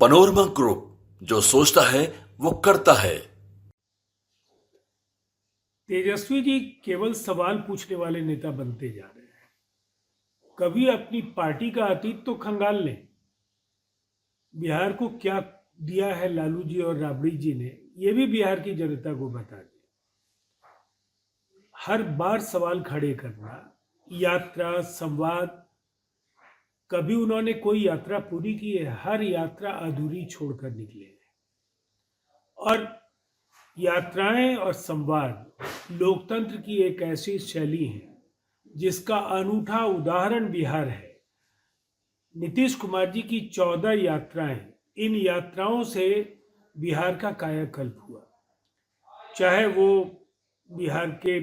Panorama group, जो सोचता है वो करता है। तेजस्वी जी केवल सवाल पूछने वाले नेता बनते जा रहे हैं। कभी अपनी पार्टी का अतीत तो खंगाल लें। बिहार को क्या दिया है लालू जी और राबड़ी जी ने, ये भी बिहार की जनता को बता दें। हर बार सवाल खड़े करना, यात्रा, संवाद, कभी उन्होंने कोई यात्रा पूरी की है? हर यात्रा अधूरी छोड़कर निकले हैं। और यात्राएं और संवाद लोकतंत्र की एक ऐसी शैली है जिसका अनूठा उदाहरण बिहार है। नीतीश कुमार जी की 14 यात्राएं, इन यात्राओं से बिहार का कायाकल्प हुआ। चाहे वो बिहार के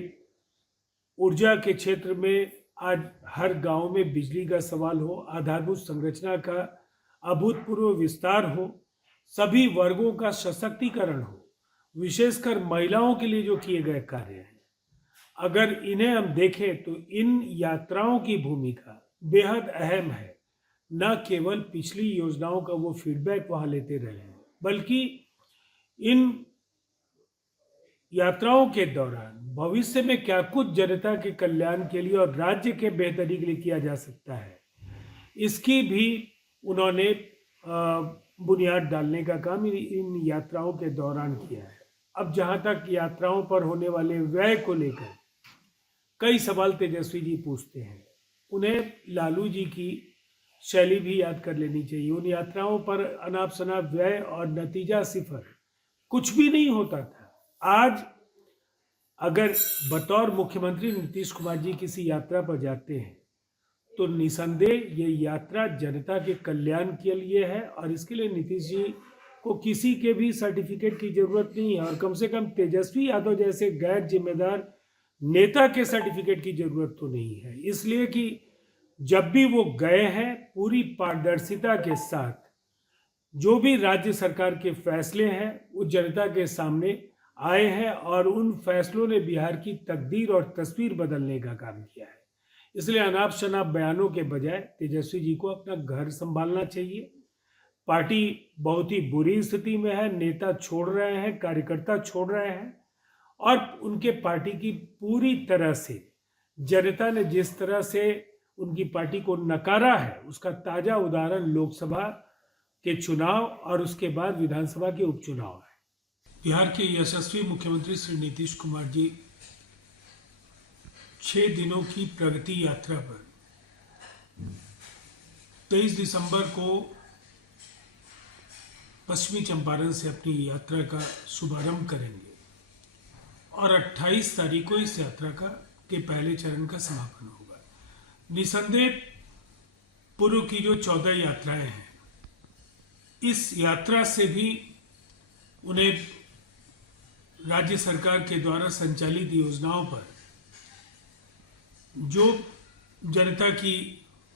ऊर्जा के क्षेत्र में आज हर गांव में बिजली का सवाल हो, आधारभूत संरचना का अभूतपूर्व विस्तार हो, सभी वर्गों का सशक्तिकरण हो, विशेषकर महिलाओं के लिए जो किए गए कार्य हैं, अगर इन्हें हम देखें तो इन यात्राओं की भूमिका बेहद अहम है। न केवल पिछली योजनाओं का वो फीडबैक वहां लेते रहे हैं, बल्कि इन यात्राओं के दौरान भविष्य में क्या कुछ जनता के कल्याण के लिए और राज्य के बेहतरी के लिए किया जा सकता है, इसकी भी उन्होंने बुनियाद डालने का काम इन यात्राओं के दौरान किया है। अब जहां तक यात्राओं पर होने वाले व्यय को लेकर कई सवाल तेजस्वी जी पूछते हैं, उन्हें लालू जी की शैली भी याद कर लेनी चाहिए। उन यात्राओं पर अनाप शनाप व्यय और नतीजा सिफर, कुछ भी नहीं होता था। आज अगर बतौर मुख्यमंत्री नीतीश कुमार जी किसी यात्रा पर जाते हैं तो निसंदेह ये यात्रा जनता के कल्याण के लिए है, और इसके लिए नीतीश जी को किसी के भी सर्टिफिकेट की जरूरत नहीं है, और कम से कम तेजस्वी यादव जैसे गैर जिम्मेदार नेता के सर्टिफिकेट की जरूरत तो नहीं है। इसलिए कि जब भी वो गए हैं, पूरी पारदर्शिता के साथ जो भी राज्य सरकार के फैसले हैं वो जनता के सामने आए हैं, और उन फैसलों ने बिहार की तकदीर और तस्वीर बदलने का काम किया है। इसलिए अनाप शनाप बयानों के बजाय तेजस्वी जी को अपना घर संभालना चाहिए। पार्टी बहुत ही बुरी स्थिति में है, नेता छोड़ रहे हैं, कार्यकर्ता छोड़ रहे हैं, और उनके पार्टी की पूरी तरह से जनता ने जिस तरह से उनकी पार्टी को नकारा है, उसका ताजा उदाहरण लोकसभा के चुनाव और उसके बाद विधानसभा के उपचुनाव है। बिहार के यशस्वी मुख्यमंत्री श्री नीतीश कुमार जी 6 दिनों की प्रगति यात्रा पर 23 दिसंबर को पश्चिमी चंपारण से अपनी यात्रा का शुभारंभ करेंगे, और 28 तारीख को इस यात्रा के पहले चरण का समापन होगा। निसंदेह पूर्व की जो 14 यात्राएं हैं, इस यात्रा से भी उन्हें राज्य सरकार के द्वारा संचालित योजनाओं पर जो जनता की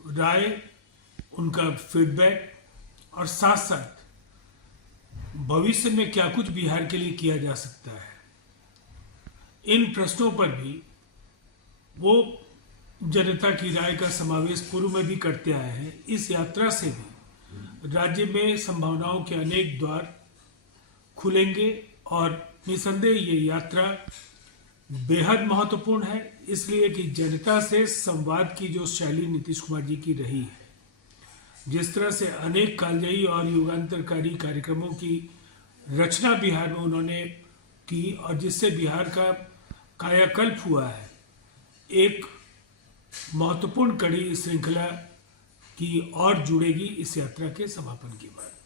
राय, उनका फीडबैक, और साथ साथ भविष्य में क्या कुछ बिहार के लिए किया जा सकता है, इन प्रश्नों पर भी वो जनता की राय का समावेश पूर्व में भी करते आए हैं। इस यात्रा से भी राज्य में संभावनाओं के अनेक द्वार खुलेंगे, और निसंदेह ये यात्रा बेहद महत्वपूर्ण है, इसलिए कि जनता से संवाद की जो शैली नीतीश कुमार जी की रही है, जिस तरह से अनेक कालजयी और युगांतरकारी कार्यक्रमों की रचना बिहार में उन्होंने की, और जिससे बिहार का कायाकल्प हुआ है, एक महत्वपूर्ण कड़ी इस श्रृंखला की और जुड़ेगी इस यात्रा के समापन के बाद।